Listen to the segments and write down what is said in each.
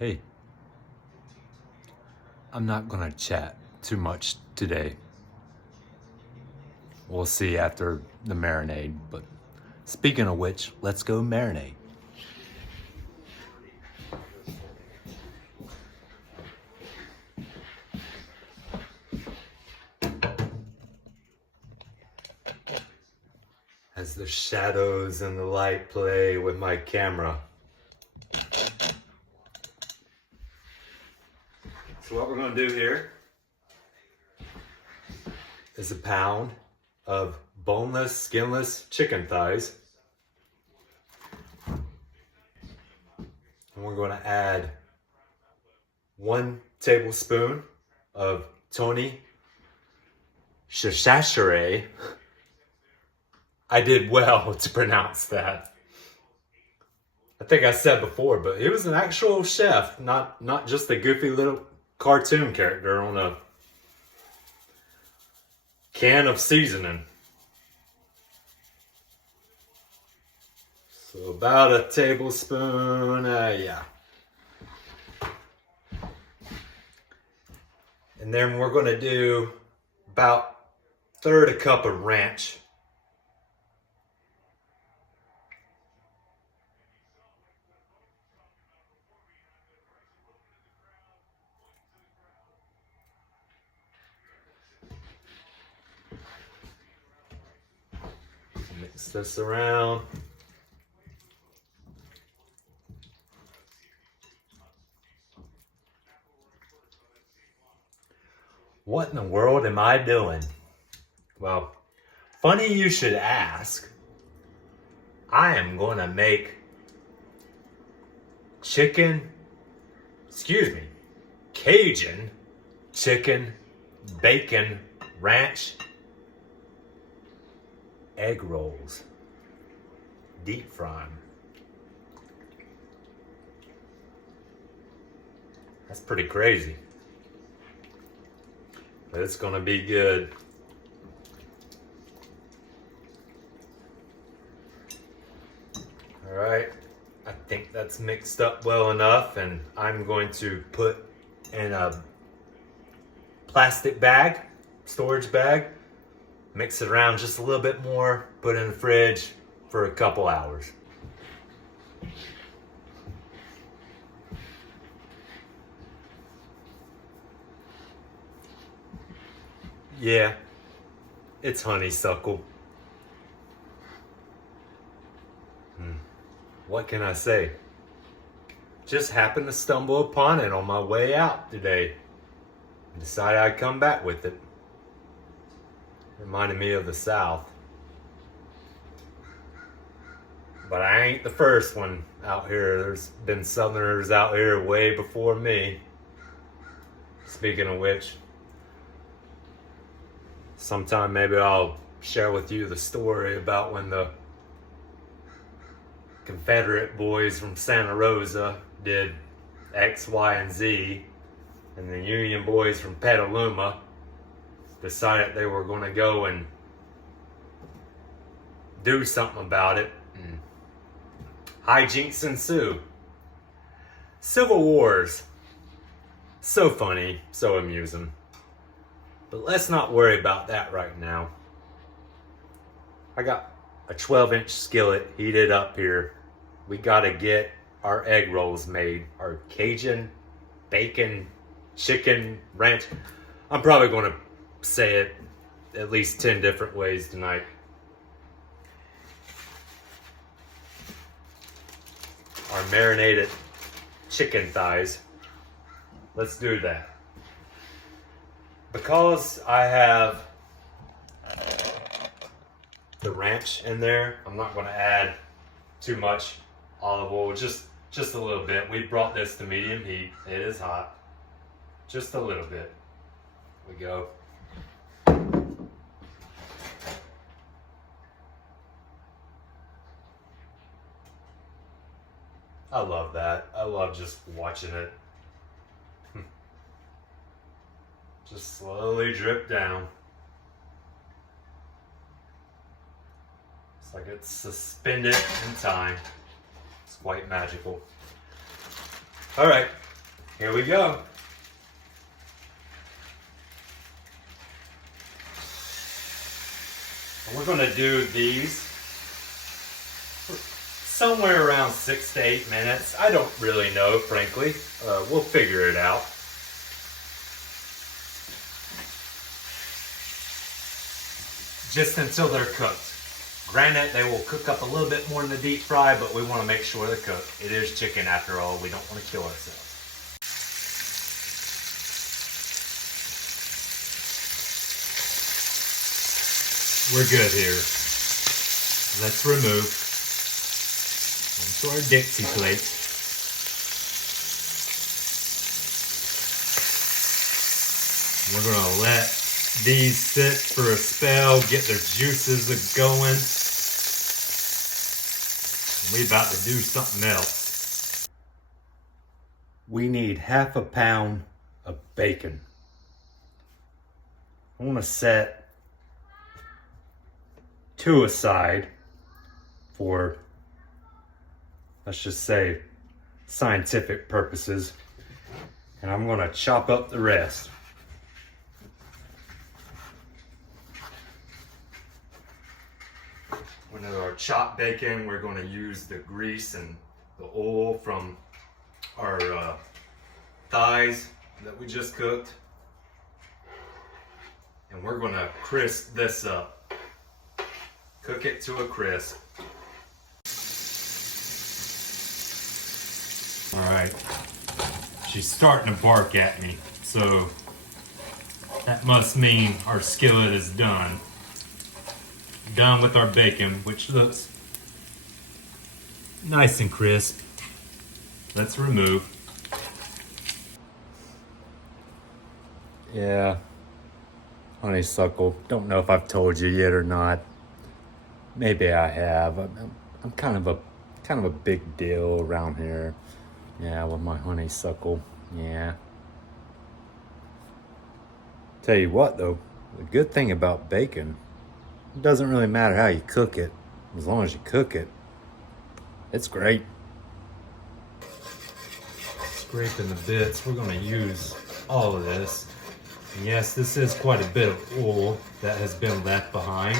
Hey, I'm not gonna chat too much today. We'll see after the marinade, but speaking of which, let's go marinate. As the shadows and the light play with my camera. So what we're gonna do here is a pound of boneless, skinless chicken thighs. And we're gonna add 1 tablespoon of Tony Szechuan. I did well to pronounce that. I think I said before, but he was an actual chef, not just a goofy little cartoon character on a can of seasoning. So about a tablespoon, yeah. And then we're gonna do about 1/3 cup of ranch. Mix this around. What in the world am I doing? Well, funny you should ask. I am going to make Cajun chicken, bacon, ranch, egg rolls. Deep fry 'em. That's pretty crazy. But it's gonna be good. All right, I think that's mixed up well enough, and I'm going to put in a plastic bag, storage bag, mix it around just a little bit more, put it in the fridge for a couple hours. Yeah, it's honeysuckle. What can I say? Just happened to stumble upon it on my way out today. And decided I'd come back with it. Reminded me of the South. But I ain't the first one out here. There's been Southerners out here way before me. Speaking of which, sometime maybe I'll share with you the story about when the Confederate boys from Santa Rosa did X, Y, and Z, and the Union boys from Petaluma decided they were going to go and do something about it. And hijinks ensue. Civil wars. So funny, so amusing. But let's not worry about that right now. I got a 12-inch skillet heated up here. We gotta get our egg rolls made. Our Cajun, bacon, chicken, ranch. I'm probably gonna say it at least 10 different ways tonight. Our marinated chicken thighs. Let's do that. Because I have the ranch in there, I'm not going to add too much olive oil, just a little bit. We brought this to medium heat. It is hot. Just a little bit. We go. I love that. I love just watching it. Just slowly drip down. It's like it's suspended in time. It's quite magical. All right, Here we go. We're going to do these for somewhere around 6 to 8 minutes. I don't really know, frankly. We'll figure it out. Just until they're cooked. Granted, they will cook up a little bit more in the deep fry, but we want to make sure they're cooked. It is chicken after all. We don't want to kill ourselves. We're good here. Let's remove onto our Dixie plate. We're gonna let these sit for a spell, get their juices going. We're about to do something else. We need 1/2 pound of bacon. I want to set 2 aside for, let's just say, scientific purposes, and I'm going to chop up the rest. With our chopped bacon, we're going to use the grease and the oil from our thighs that we just cooked, and we're going to crisp this up. Cook it to a crisp. All right, she's starting to bark at me, so that must mean our skillet is done. Done with our bacon, which looks nice and crisp. Let's remove. Yeah, honeysuckle. Don't know if I've told you yet or not. Maybe I have. I'm kind of a big deal around here. Yeah, with my honeysuckle. Yeah. Tell you what though, the good thing about bacon, it doesn't really matter how you cook it, as long as you cook it. It's great. Scraping the bits, we're gonna use all of this. And yes, this is quite a bit of oil that has been left behind.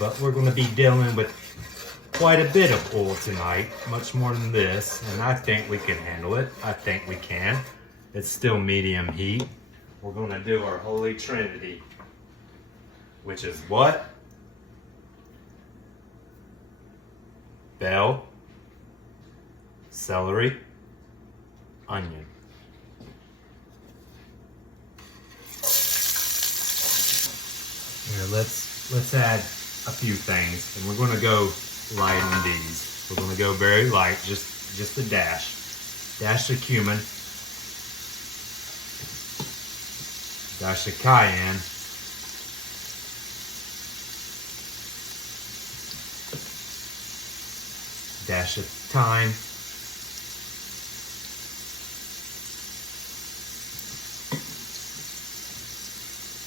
But we're going to be dealing with quite a bit of oil tonight, much more than this, and I think we can handle it. I think we can. It's still medium heat. We're going to do our Holy Trinity, which is what? Bell, celery, onion. Here, let's add a few things, and we're going to go light on these. We're going to go very light, just a dash of cumin, dash of cayenne, dash of thyme,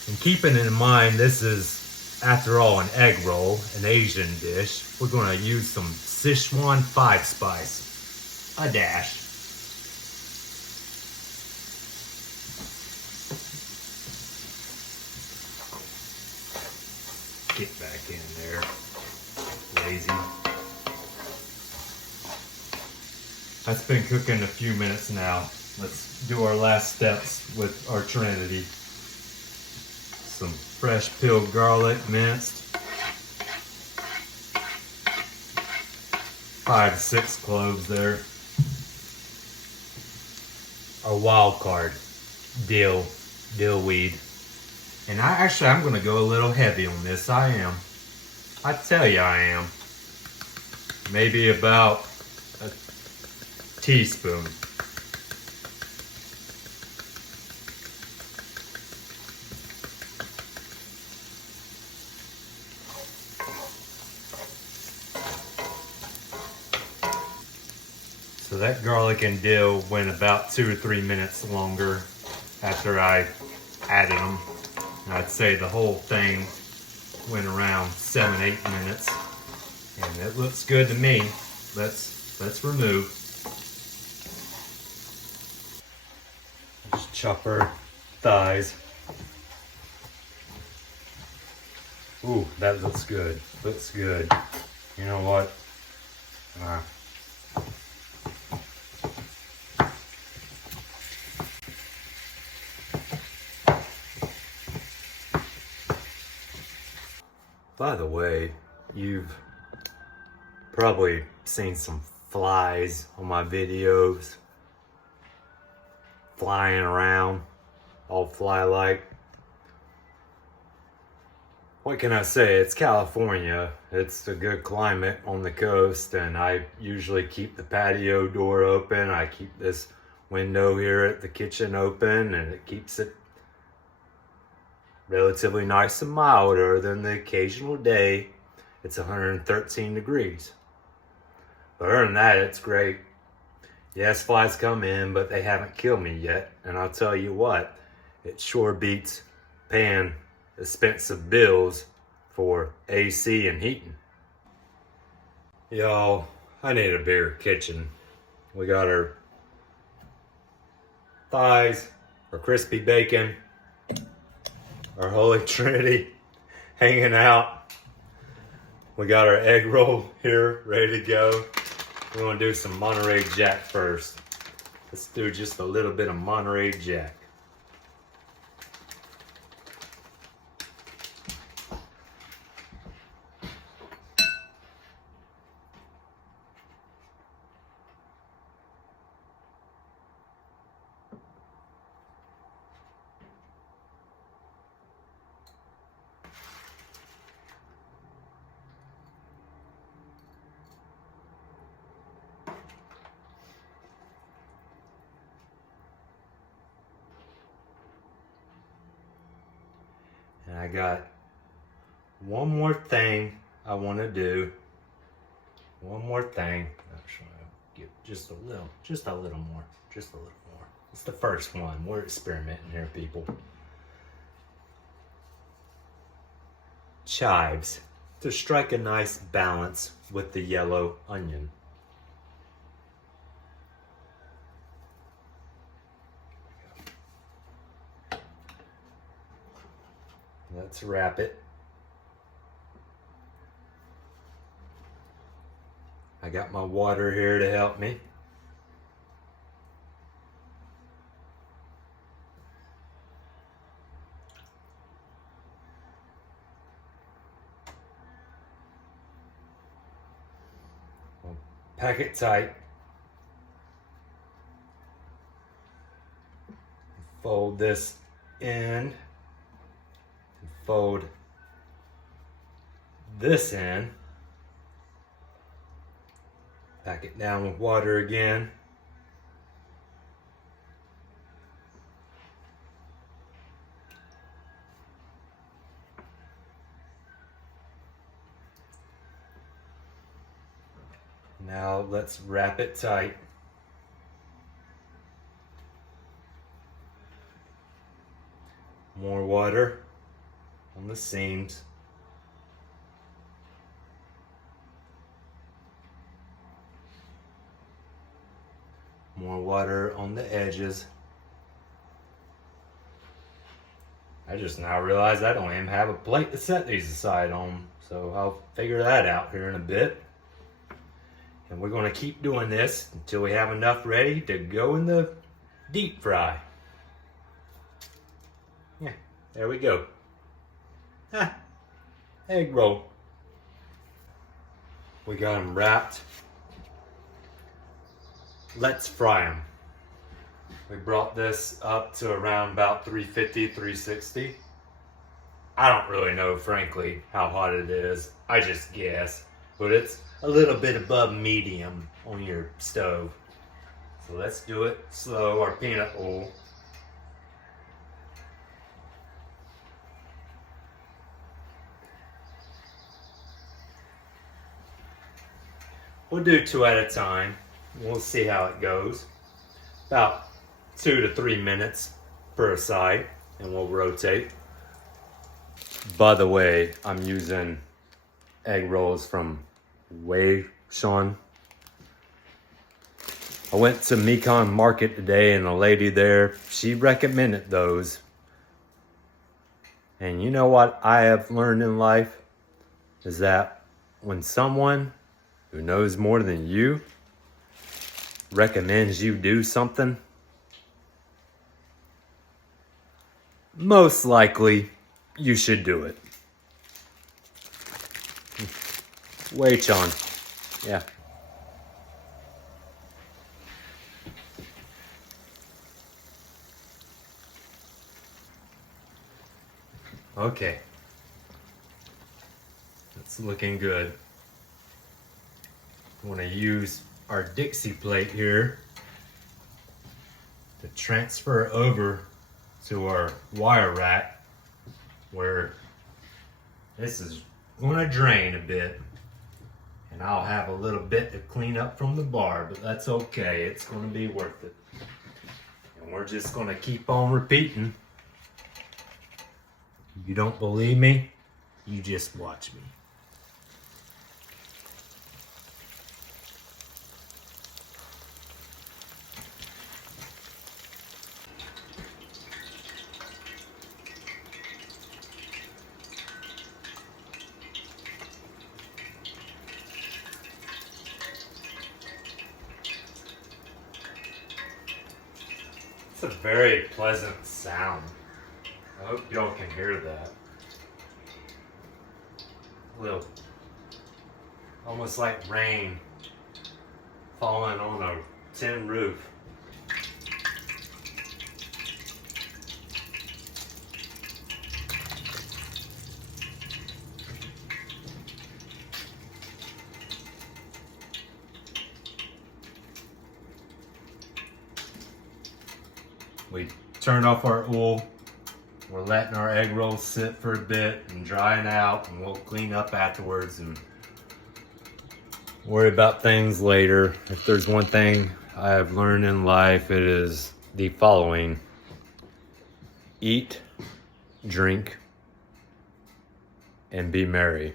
and keeping in mind this is, after all, an egg roll, an Asian dish, we're going to use some Szechuan 5-spice, a dash. Get back in there, lazy. That's been cooking a few minutes now. Let's do our last steps with our Trinity. Some fresh peeled garlic, minced. 5 to 6 cloves there. Our wild card, dill weed. And I'm going to go a little heavy on this. I am. I tell you I am. Maybe about a teaspoon. So that garlic and dill went about 2 or 3 minutes longer after I added them. And I'd say the whole thing went around 7-8 minutes. And it looks good to me. Let's remove. chopper thighs. Ooh, that looks good. Looks good. You know what? By the way, you've probably seen some flies on my videos flying around, all fly-like. What can I say? It's California. It's a good climate on the coast, and I usually keep the patio door open. I keep this window here at the kitchen open, and it keeps it relatively nice and milder than the occasional day. It's 113 degrees. But other than that, it's great. Yes, flies come in, but they haven't killed me yet. And I'll tell you what, it sure beats paying expensive bills for AC and heating. Y'all, I need a bigger kitchen. We got our thighs, our crispy bacon, our Holy Trinity hanging out. We got our egg roll here ready to go. We're gonna do some Monterey Jack first. Let's do just a little bit of Monterey Jack. And I got one more thing I want to do. One more thing. Actually, I'll give just a little more. Just a little more. It's the first one. We're experimenting here, people. Chives to strike a nice balance with the yellow onion. Let's wrap it. I got my water here to help me. I'll pack it tight. Fold this in. Fold this in, pack it down with water again, now let's wrap it tight. More water on the seams. More water on the edges. I just now realized I don't even have a plate to set these aside on, so I'll figure that out here in a bit. And we're going to keep doing this until we have enough ready to go in the deep fry. Yeah, there we go. Ah, egg roll. We got them wrapped. Let's fry them. We brought this up to around about 350, 360. I don't really know, frankly, how hot it is. I just guess. But it's a little bit above medium on your stove. So let's do it slow. Our peanut oil. We'll do 2 at a time. We'll see how it goes. About 2 to 3 minutes per side, and we'll rotate. By the way, I'm using egg rolls from Szechuan. I went to Mekong Market today and a lady there, she recommended those. And you know what I have learned in life? Is that when someone who knows more than you recommends you do something, most likely you should do it. Wait, Sean. Yeah. Okay. It's looking good. I want to use our Dixie plate here to transfer over to our wire rack where this is going to drain a bit, and I'll have a little bit to clean up from the bar, but that's okay. It's going to be worth it. And we're just going to keep on repeating. You don't believe me? You just watch me. It's a very pleasant sound. I hope y'all can hear that. A little, almost like rain falling on a tin roof. We turned off our oil. We're letting our egg rolls sit for a bit and drying out, and we'll clean up afterwards and worry about things later. If there's one thing I have learned in life, it is the following: eat, drink, and be merry.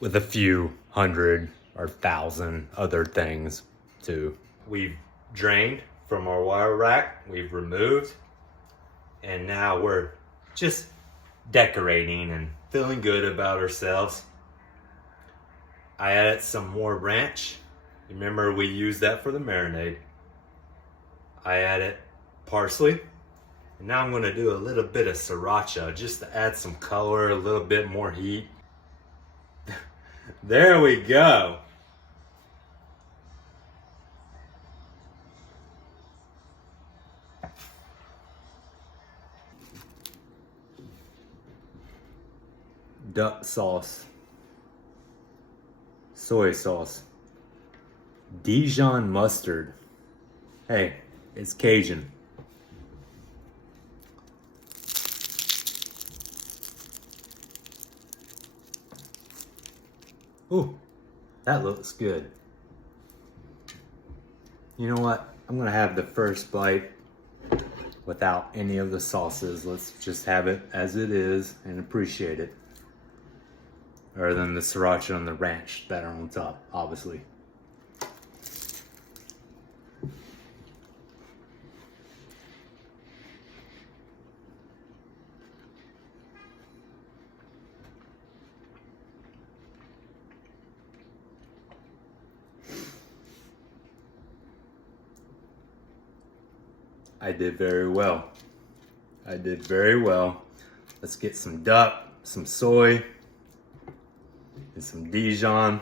With a few hundred or thousand other things too. We've drained from our wire rack, we've removed, and now we're just decorating and feeling good about ourselves. I added some more ranch. Remember, we used that for the marinade. I added parsley, and now I'm going to do a little bit of sriracha just to add some color, a little bit more heat. There we go. Duck sauce, soy sauce, Dijon mustard. Hey, it's Cajun. Ooh, that looks good. You know what? I'm gonna have the first bite without any of the sauces. Let's just have it as it is and appreciate it. Other than the sriracha and the ranch that are on top, obviously. I did very well. I did very well. Let's get some duck, some soy, and some Dijon.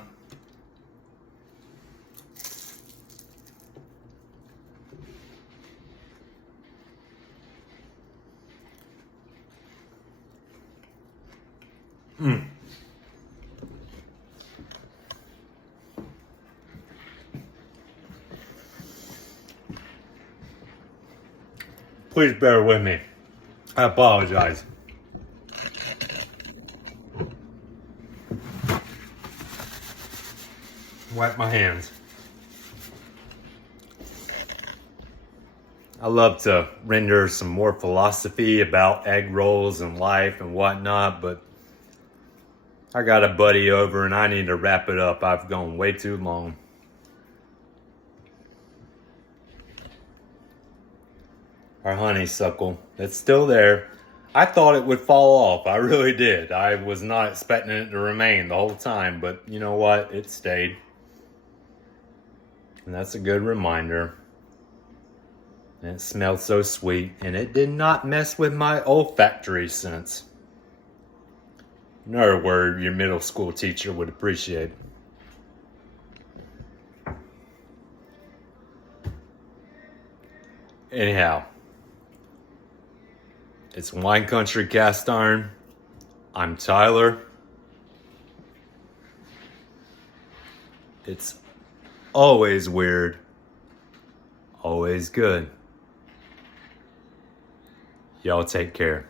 Please bear with me. I apologize. Wipe my hands. I love to render some more philosophy about egg rolls and life and whatnot, but I got a buddy over and I need to wrap it up. I've gone way too long. our honeysuckle. It's still there. I thought it would fall off. I really did. I was not expecting it to remain the whole time, but you know what? It stayed. And that's a good reminder. And it smelled so sweet, and it did not mess with my olfactory sense. Another word your middle school teacher would appreciate. Anyhow, it's Wine Country Cast Iron. I'm Tyler. It's always weird, always good. Y'all take care.